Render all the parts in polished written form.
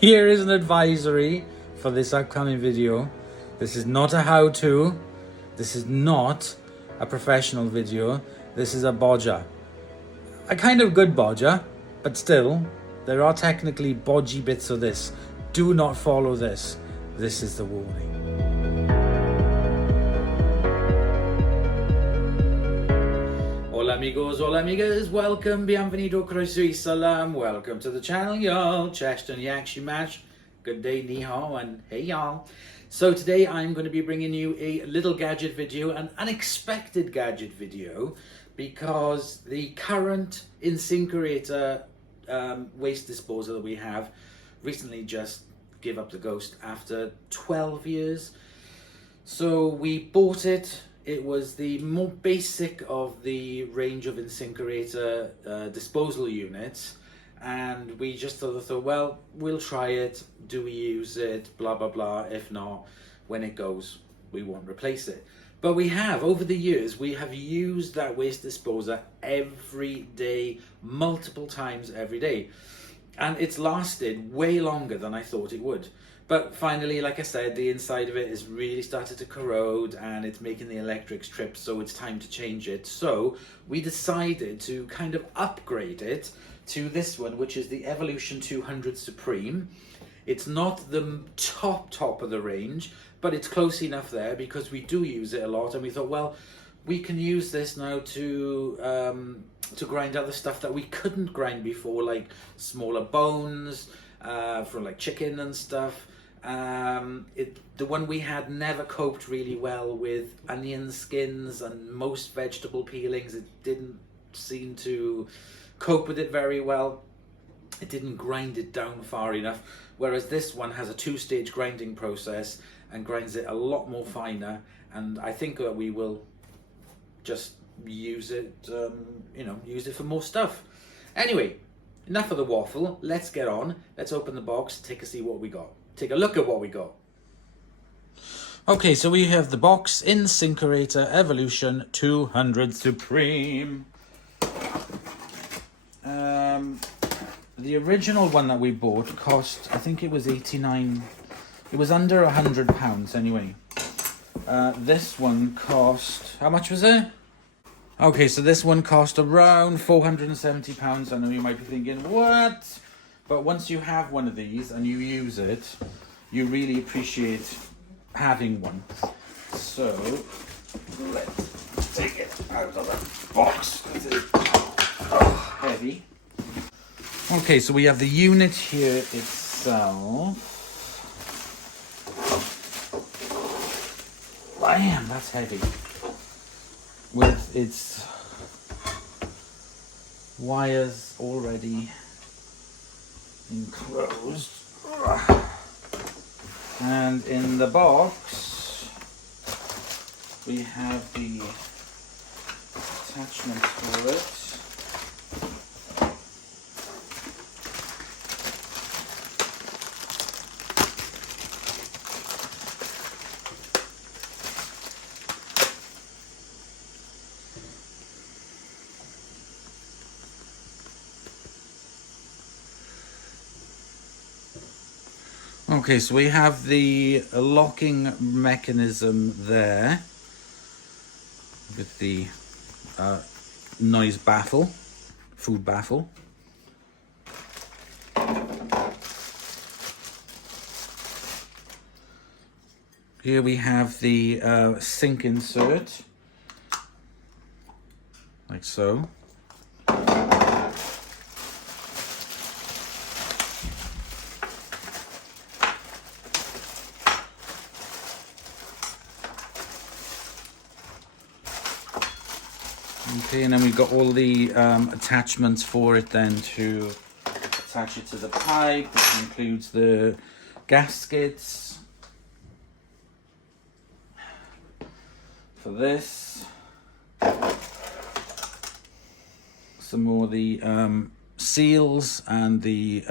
Here is an advisory for this upcoming video. This is not a how-to. This is not a professional video. This is a bodger. A kind of good bodger, but still, there are technically bodgy bits of this. Do not follow this. This is the warning. Hola amigos, hola amigas, welcome, bienvenido, croeso y salam, welcome to the channel y'all, Cheston Yakshi Mash, good day, ni hao, and hey y'all. So today I'm going to be bringing you a little gadget video, an unexpected gadget video, because the current Insinkerator waste disposer that we have recently just gave up the ghost after 12 years. So we bought it. It was the more basic of the range of Insinkerator disposal units, and we just thought, well, we'll try it. Do we use it? Blah, blah, blah. If not, when it goes, we won't replace it. But we have, over the years, we have used that waste disposer every day, multiple times every day. And it's lasted way longer than I thought it would. But finally, like I said, the inside of it has really started to corrode and it's making the electrics trip, so it's time to change it. So we decided to kind of upgrade it to this one, which is the Evolution 200 Supreme. It's not the top of the range, but it's close enough there because we do use it a lot, and we thought, well, we can use this now to grind other stuff that we couldn't grind before, like smaller bones for like chicken and stuff. The one we had never coped really well with onion skins and most vegetable peelings. It didn't seem to cope with it very well. It didn't grind it down far enough, whereas this one has a two-stage grinding process and grinds it a lot more finer, and I think that we will just use it, use it for more stuff. Anyway, enough of the waffle. Let's get on. Let's open the box, take a look at what we got. Okay, so we have the box, Insinkerator Evolution 200 Supreme. The original one that we bought cost, I think it was 89, it was under £100 anyway. This one cost, how much was it? Okay, so this one cost around £470. I know you might be thinking, what? But once you have one of these and you use it, you really appreciate having one. So, let's take it out of the box. It's heavy. Okay, so we have the unit here itself. Damn, that's heavy. With its wires already enclosed. And in the box, we have the attachments for it. Okay, so we have the locking mechanism there with the noise baffle, food baffle. Here we have the sink insert, like so. Okay, and then we've got all the attachments for it then to attach it to the pipe, which includes the gaskets for this. Some more of the seals and the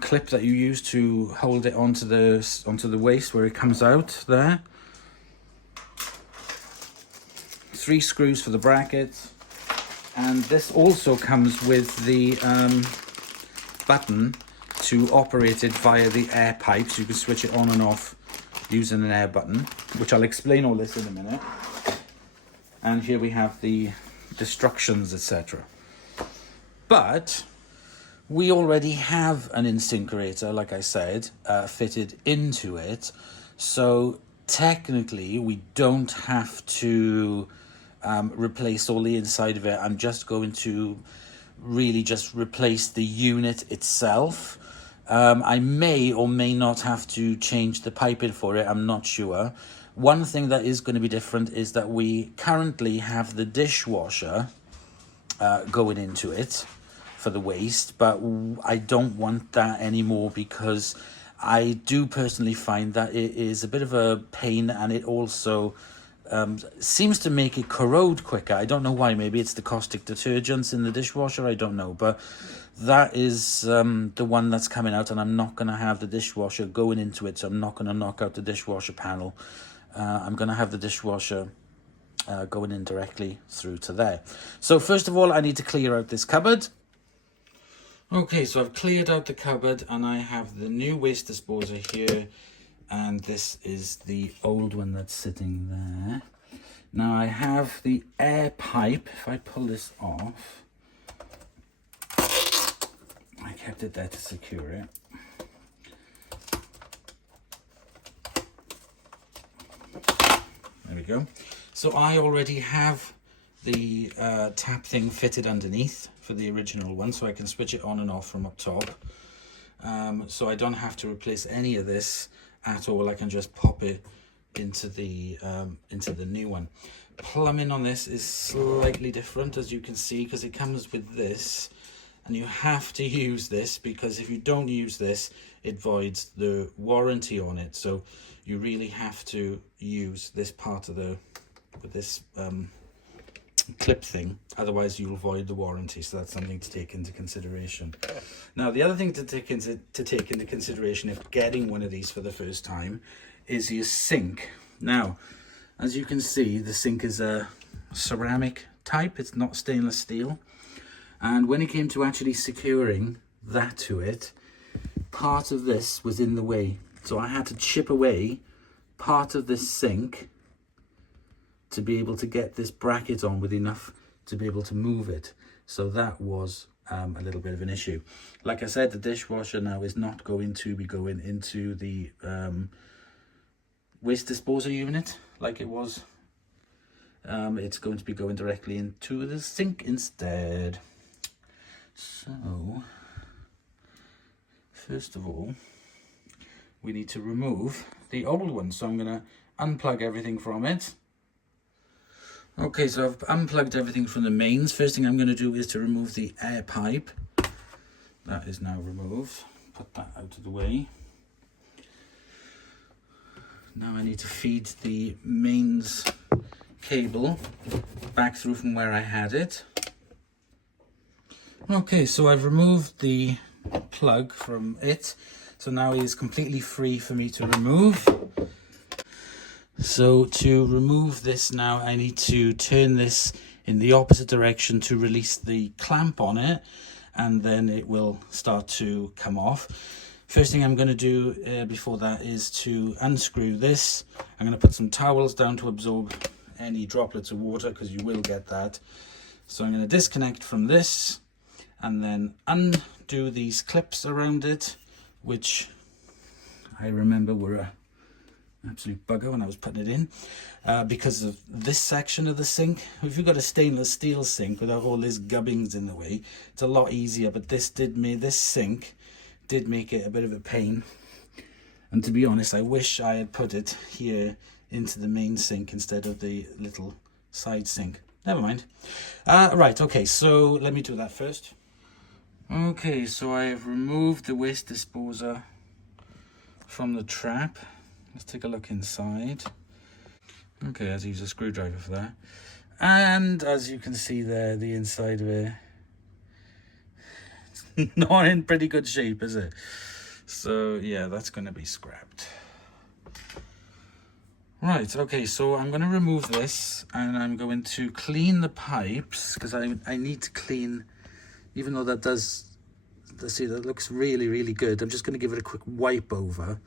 clip that you use to hold it onto the waste where it comes out there. 3 screws for the brackets, and this also comes with the button to operate it via the air pipes. You can switch it on and off using an air button, which I'll explain all this in a minute. And here we have the instructions, etc. But we already have an Insinkerator, like I said, fitted into it. So technically, we don't have to replace all the inside of it. I'm just going to really just replace the unit itself. I may or may not have to change the piping for it. I'm not sure. One thing that is going to be different is that we currently have the dishwasher going into it for the waste, but I don't want that anymore because I do personally find that it is a bit of a pain, and it also seems to make it corrode quicker. I don't know why. Maybe it's the caustic detergents in the dishwasher, I don't know, but that is the one that's coming out, and I'm not going to have the dishwasher going into it, so I'm not going to knock out the dishwasher panel. I'm going to have the dishwasher going in directly through to there. So first of all, I need to clear out this cupboard. Okay, so I've cleared out the cupboard, and I have the new waste disposer here, and this is the old one that's sitting there. Now I have the air pipe. If I pull this off, I kept it there to secure it. There we go. So I already have the tap thing fitted underneath for the original one, so I can switch it on and off from up top. So I don't have to replace any of this at all. I can just pop it into the new one. Plumbing on this is slightly different, as you can see, because it comes with this, and you have to use this, because if you don't use this, it voids the warranty on it. So you really have to use this part of this clip thing, otherwise you'll void the warranty. So that's something to take into consideration. Now the other thing to take into consideration if getting one of these for the first time is your sink. Now, as you can see, the sink is a ceramic type, it's not stainless steel, and when it came to actually securing that to it, part of this was in the way, so I had to chip away part of this sink to be able to get this bracket on with enough to be able to move it. So that was a little bit of an issue. Like I said, the dishwasher now is not going to be going into the waste disposer unit like it was. It's going to be going directly into the sink instead. So first of all, we need to remove the old one. So I'm going to unplug everything from it. Okay, so I've unplugged everything from the mains. First thing I'm going to do is to remove the air pipe. That is now removed. Put that out of the way. Now I need to feed the mains cable back through from where I had it. Okay, so I've removed the plug from it. So now it is completely free for me to remove. So to remove this now, I need to turn this in the opposite direction to release the clamp on it, and then it will start to come off. First thing I'm going to do before that is to unscrew this. I'm going to put some towels down to absorb any droplets of water, because you will get that. So I'm going to disconnect from this and then undo these clips around it, which I remember were a absolute bugger when I was putting it in, because of this section of the sink. If you've got a stainless steel sink without all these gubbings in the way, it's a lot easier, but this sink did make it a bit of a pain. And to be honest, I wish I had put it here into the main sink instead of the little side sink. Never mind. Right, okay, so let me do that first. Okay, so I have removed the waste disposer from the trap. Let's take a look inside. Okay, I had to use a screwdriver for that. And as you can see there, the inside of it, it's not in pretty good shape, is it? So yeah, that's going to be scrapped. Right, okay, so I'm going to remove this and I'm going to clean the pipes, because I need to clean, even though that does see, that looks really, really good. I'm just going to give it a quick wipe over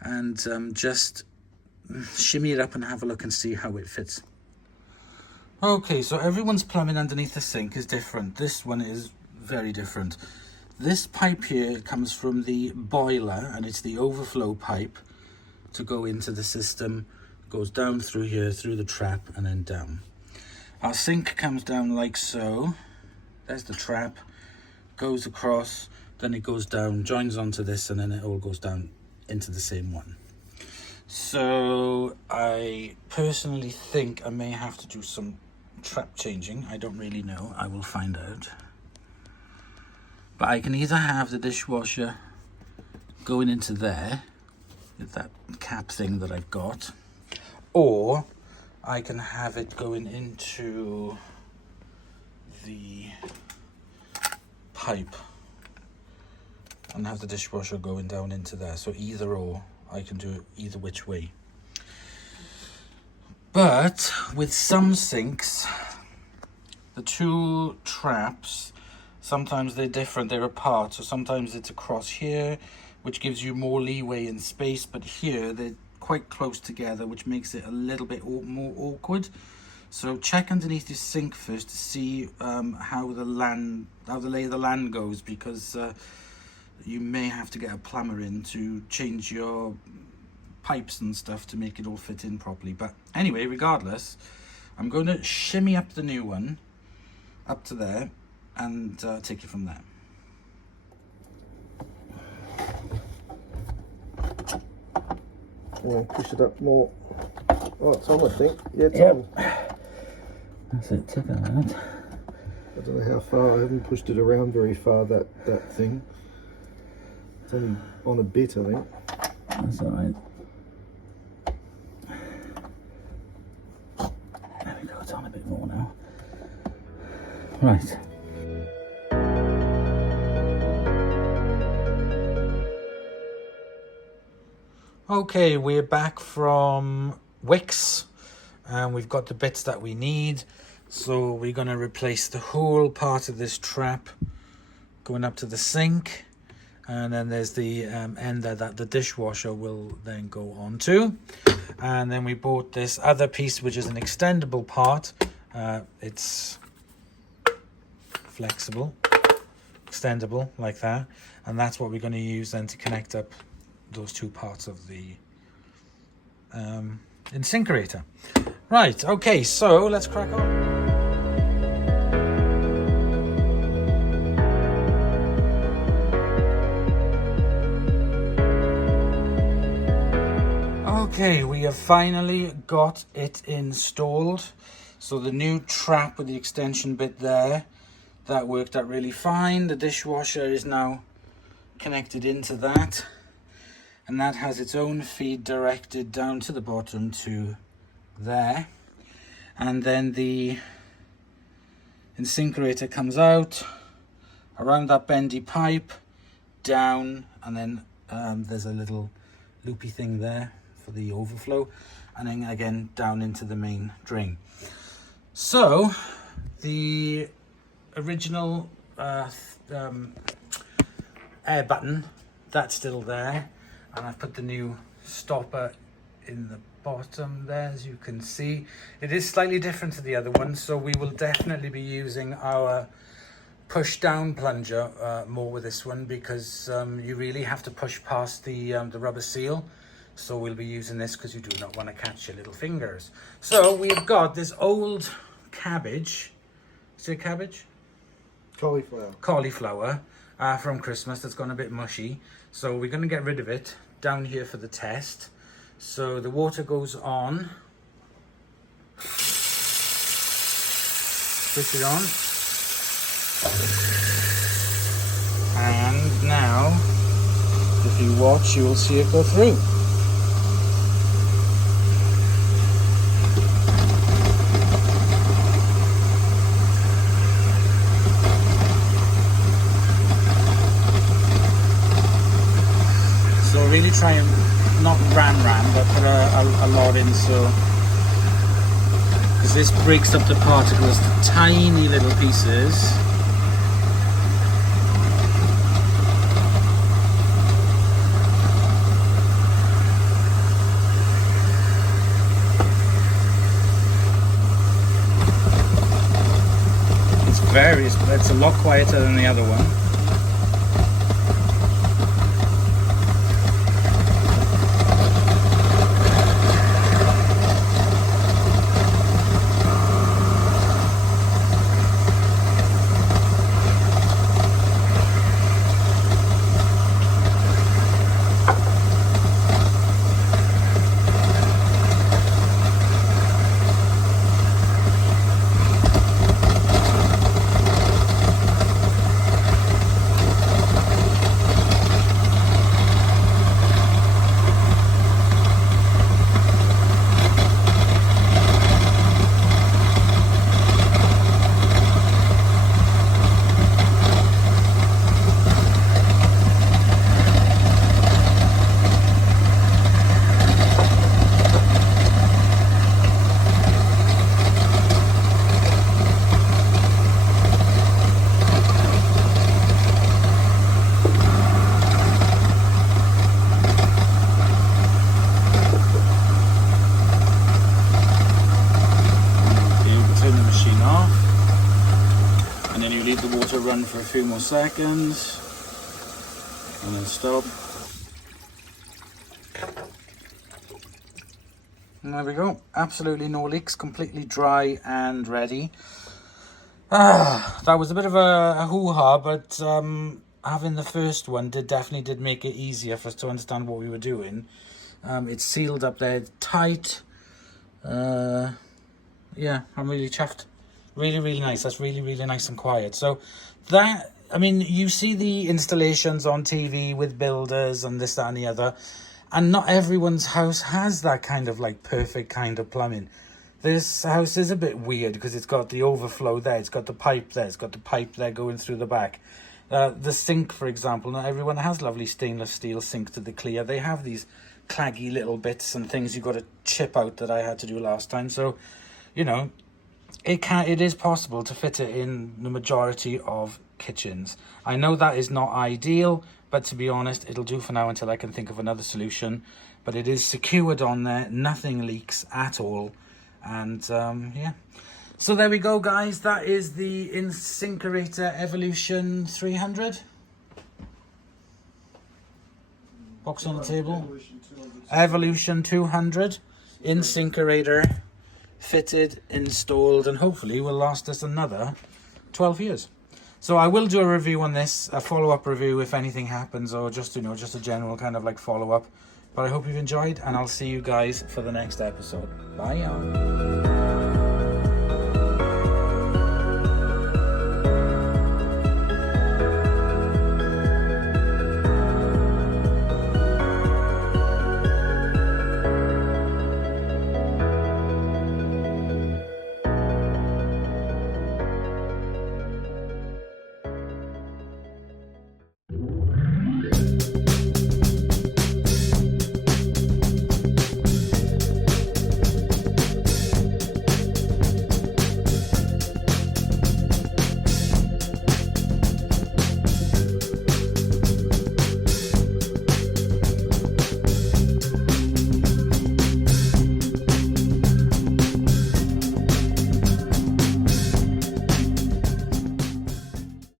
and just shimmy it up and have a look and see how it fits. Okay, so everyone's plumbing underneath the sink is different. This one is very different. This pipe here comes from the boiler, and it's the overflow pipe to go into the system. Goes down through here, through the trap, and then down. Our sink comes down like so. There's the trap, goes across, then it goes down, joins onto this, and then it all goes down into the same one. So I personally think I may have to do some trap changing. I don't really know. I will find out. But I can either have the dishwasher going into there with that cap thing that I've got, or I can have it going into the pipe and have the dishwasher going down into there. So either or, I can do it either which way. But with some sinks, the two traps, sometimes they're different, they're apart. So sometimes it's across here, which gives you more leeway in space, but here they're quite close together, which makes it a little bit more awkward. So check underneath your sink first to see how the lay of the land goes, because you may have to get a plumber in to change your pipes and stuff to make it all fit in properly. But anyway, regardless, I'm going to shimmy up the new one up to there and take it from there. Yeah, push it up more. Oh, it's on, I think. Yeah, it's Yep. on. That's it, take it out. I don't know how far. I haven't pushed it around very far, that thing. It's only on a bit, I think. That's alright. There we go, it's on a bit more now. Right. Okay, we're back from Wix and we've got the bits that we need. So we're going to replace the whole part of this trap going up to the sink, and then there's the end there that the dishwasher will then go onto. And then we bought this other piece, which is an extendable part. It's flexible, extendable like that, and that's what we're going to use then to connect up those two parts of the Insinkerator. Right, okay, so let's crack on. Okay, we have finally got it installed. So the new trap with the extension bit there, that worked out really fine. The dishwasher is now connected into that, and that has its own feed directed down to the bottom to there. And then the Insinkerator comes out around that bendy pipe, down, and then there's a little loopy thing there for the overflow, and then again down into the main drain. So the original air button, that's still there, and I've put the new stopper in the bottom there. As you can see, it is slightly different to the other one, so we will definitely be using our push down plunger more with this one, because you really have to push past the rubber seal. So we'll be using this because you do not want to catch your little fingers. So we've got this old cabbage. Is it cabbage? Cauliflower. Cauliflower from Christmas that's gone a bit mushy. So we're going to get rid of it down here for the test. So the water goes on. Switch it on. And now, if you watch, you will see it go through. So really try and not ram, but put a lot in, so because this breaks up the particles to tiny little pieces. It's a lot quieter than the other one. Run for a few more seconds and then stop. And there we go, absolutely no leaks, completely dry and ready. That was a bit of a hoo-ha, but having the first one definitely did make it easier for us to understand what we were doing. It's sealed up there tight. Yeah, I'm really chuffed. Really nice. That's really nice and quiet. So that, I mean, you see the installations on TV with builders and this, that and the other, and not everyone's house has that kind of like perfect kind of plumbing. This house is a bit weird because it's got the overflow there, it's got the pipe there, it's got the pipe there going through the back. The sink, for example, not everyone has lovely stainless steel sink to the clear. They have these claggy little bits and things you've got to chip out that I had to do last time. So, you know, it is possible to fit it in the majority of kitchens. I know that is not ideal, but to be honest, it'll do for now until I can think of another solution. But it is secured on there, nothing leaks at all, and yeah. So there we go, guys. That is the Insinkerator Evolution 300. Box on the table. Evolution 200 Insinkerator. Fitted, installed, and hopefully will last us another 12 years. So I will do a review on this, a follow-up review if anything happens, or just, you know, just a general kind of like follow-up. But I hope you've enjoyed, and I'll see you guys for the next episode. Bye, y'all.